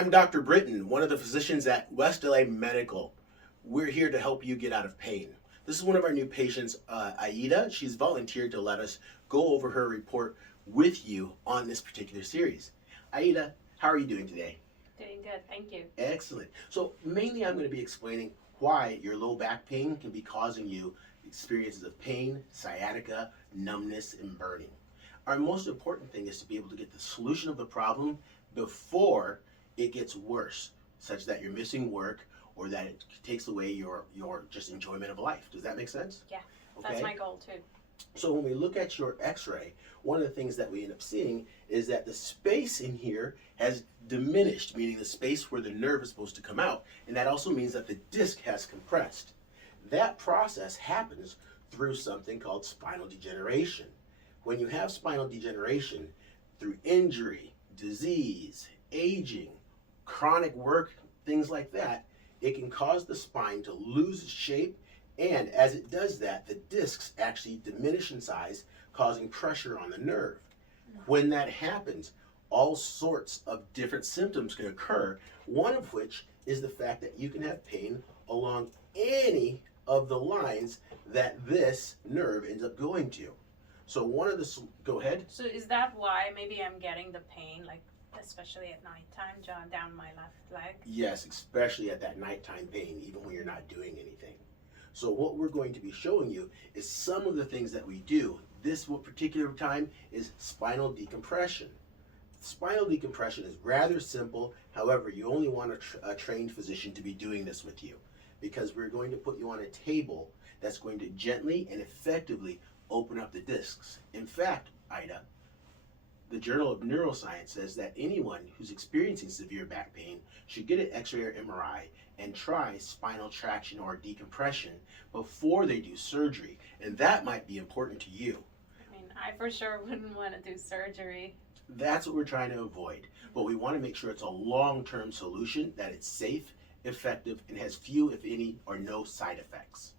I'm Dr. Britton, one of the physicians at West LA Medical. We're here to help you get out of pain. This is one of our new patients, Aida. She's volunteered to let us go over her report with you on this particular series. Aida, how are you doing today? Doing good, thank you. Excellent. So mainly I'm going to be explaining why your low back pain can be causing you experiences of pain, sciatica, numbness, and burning. Our most important thing is to be able to get the solution of the problem before it gets worse, such that you're missing work or that it takes away your just enjoyment of life. Does that make sense? Yeah, okay. That's my goal too. So when we look at your x-ray, one of the things that we end up seeing is that the space in here has diminished, meaning the space where the nerve is supposed to come out, and that also means that the disc has compressed. That process happens through something called spinal degeneration. When you have spinal degeneration through injury, disease, aging, chronic work, things like that, it can cause the spine to lose its shape, and as it does that, the discs actually diminish in size, causing pressure on the nerve. When that happens, all sorts of different symptoms can occur, one of which is the fact that you can have pain along any of the lines that this nerve ends up going to. So one of the, go ahead. So is that why maybe I'm getting the pain, like especially at nighttime, down my left leg? Yes, especially at that nighttime pain, even when you're not doing anything. So what we're going to be showing you is some of the things that we do. This particular time is spinal decompression. Spinal decompression is rather simple. However, you only want a trained physician to be doing this with you, because we're going to put you on a table that's going to gently and effectively open up the discs. In fact, Aida, the Journal of Neuroscience says that anyone who's experiencing severe back pain should get an X-ray or MRI and try spinal traction or decompression before they do surgery, and that might be important to you. I mean, I for sure wouldn't want to do surgery. That's what we're trying to avoid, but we want to make sure it's a long-term solution, that it's safe, effective, and has few, if any, or no side effects.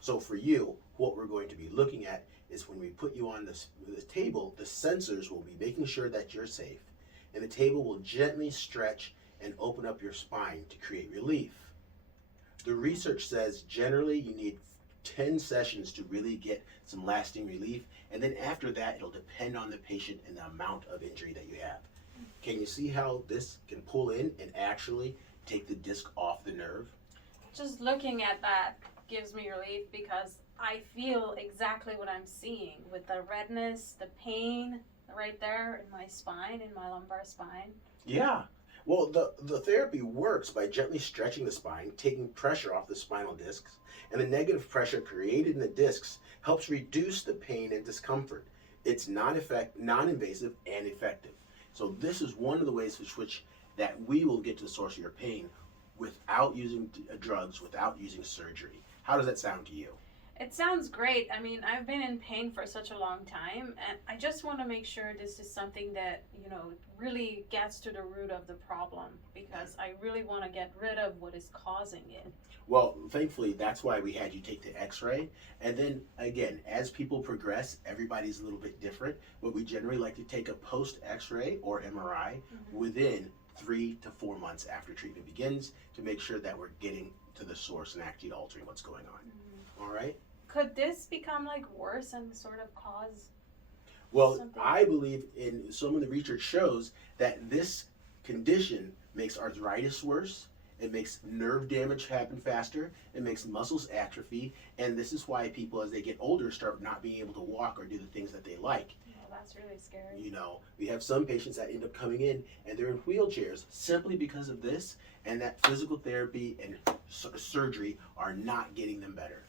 So for you, what we're going to be looking at is when we put you on this table, the sensors will be making sure that you're safe, and the table will gently stretch and open up your spine to create relief. The research says generally you need 10 sessions to really get some lasting relief, and then after that it'll depend on the patient and the amount of injury that you have. Can you see how this can pull in and actually take the disc off the nerve? Just looking at that gives me relief, because I feel exactly what I'm seeing with the redness, the pain right there in my spine, in my lumbar spine. Yeah. Well, the therapy works by gently stretching the spine, taking pressure off the spinal discs, and the negative pressure created in the discs helps reduce the pain and discomfort. It's non-invasive and effective. So this is one of the ways which that we will get to the source of your pain without using drugs, without using surgery. How does that sound to you? It sounds great. I mean, I've been in pain for such a long time, and I just want to make sure this is something that, really gets to the root of the problem, because I really want to get rid of what is causing it. Well, thankfully, that's why we had you take the x-ray. And then, again, as people progress, everybody's a little bit different, but we generally like to take a post-x-ray or MRI within 3 to 4 months after treatment begins to make sure that we're getting to the source and actually altering what's going on. All right? Could this become like worse and sort of cause Well, something? I believe in some of the research shows that this condition makes arthritis worse. It makes nerve damage happen faster. It makes muscles atrophy. And this is why people, as they get older, start not being able to walk or do the things that they like. Oh, that's really scary. We have some patients that end up coming in and they're in wheelchairs simply because of this, and that physical therapy and surgery are not getting them better.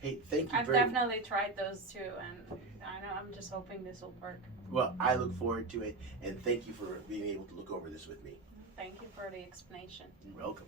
Hey, thank you I've definitely tried those too, and I know, I'm just hoping this will work. Well, I look forward to it, and thank you for being able to look over this with me. Thank you for the explanation. You're welcome.